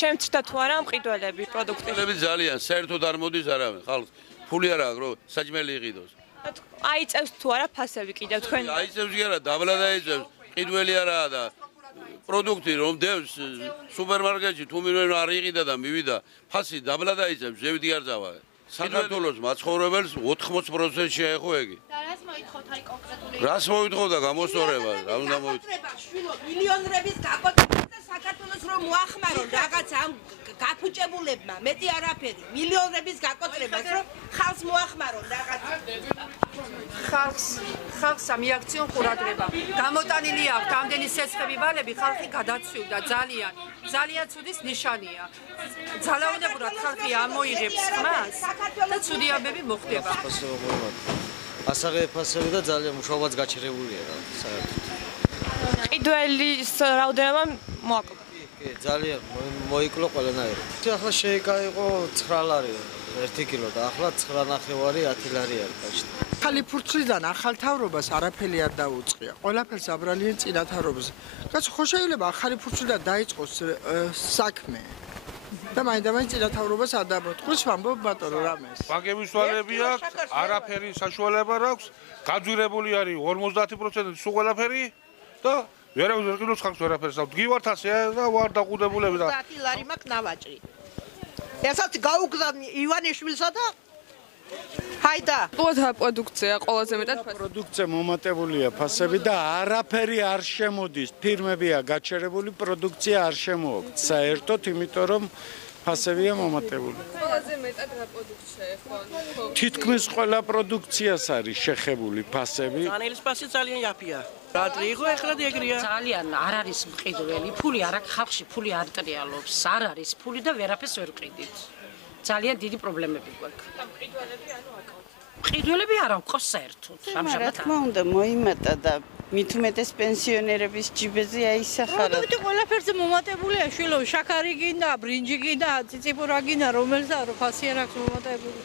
შემცირდა თუ არა მყიდველები პროდუქტი? მყიდველები ძალიან საერთოდ არ მოდის არავინ, ხალხს ფული არ აქვს, რომ საჭმელი იყიდოს. აიწევს თუ არა ფასები კიდევ თქვენ? აიწევს კი არა, დაბლა დაიწევს, მყიდველი არაა და პროდუქტი რომ დევს სუპერმარკეტში თუ მინდვენ არ იყიდა და მივიდა, ფასი დაბლა დაიწევს, ზევით არ წავა. საქართველოს მაცხოვრებელს 80% შეეხო ეგ. და რას მოითხოვთ აი კონკრეტული? რას მოითხოვდა გამოსწორება? რა უნდა მოითხოვდა? მილიონრების გაკოტრება და საქართველოს რომ მოახმარონ რაღაც ამ გაფუჭებულებმა, მეტი არაფერი. მილიონრების გაკოტრებას რომ ხალხს მოახმარონ რაღაც. ხალხს მიაქციონ ყურადღება. გამოტანილი აქვს ამდენი სესხები ვალები, ხალხი გადაცვივდა ძალიან ცუდის ნიშანია. ძალაუნებურად ხალხი ამოიღებს ხმას და ცუდი ამბები მოხდება. ასაღე ფასები და ძალიან მუშაობაც გაჩერებულია რა საერთოდ. მყიდველის რაოდენობა მოაკლდა. კი, ძალიან მოიკლო ყველანაირად. ახლა შეიკაიყო 9 ლარი 1 კილო და ახლა 9.5 10 ლარი არის. ახალი ფურცლიდან ახალ თავრობას არაფერი არ დაუწყია. ყველაფერს აბრალიან წინათავრობას. კაცო, ხო შეიძლება ახალი ფურცლიდან დაიწყოს საქმე. და მაინდა-მაინც წინათავრობას არ დამოტყვის, ვამბობ ბატონო რამეს. ბანკების ვალები აქვს, არაფერი საშუალება არ აქვს, გაძვირებული არის 50% სულ ყველაფერი და ვერავის რკინოს ხალხს ვერაფერს აქვს. გივართ ასე და ვარ დაყუდებულები და 10 ლარი მაქვს ნავაჭრი. ესაც გაუგზავნი ივანიშვილსა და ჰაიდა. პლოთა პროდუქცია ყველაზე მეტად პროდუქცია მომატებულია ფასები და არაფერი არ შემოდის. ფირმებია გაჩერებული, პროდუქცია არ შემოაქვთ. საერთოდ, იმიტომ რომ ფასებია მომატებული. ყველაზე მეტად რა პროდუქცია ხო? თითქმის ყველა პროდუქციას არის შეხებული ფასები. ანელის ფასი ძალიან იაფია. რადრიგო ეხლა ეგრეა. ძალიან არ არის მყიდველი, ფული არ აქვს ხალხში, ფული არ ტრიალობს, არ არის ფული და ვერაფერს ვერ ყიდით. ძალიან დიდი პრობლემები გვაქვს. მყიდველები არ აქვს საერთოდ. ამჟამად რა თქმა უნდა მოიმატა და მით უმეტეს პენსიონერების ჯიბეზე აისახარა. პროდუქტი ყველაფერზე მომატებულია, შვილო, შაქარი გინდა, ბრინჯი გინდა, ციციფურა გინდა, რომელსაც ფასი არ აქვს მომატებული.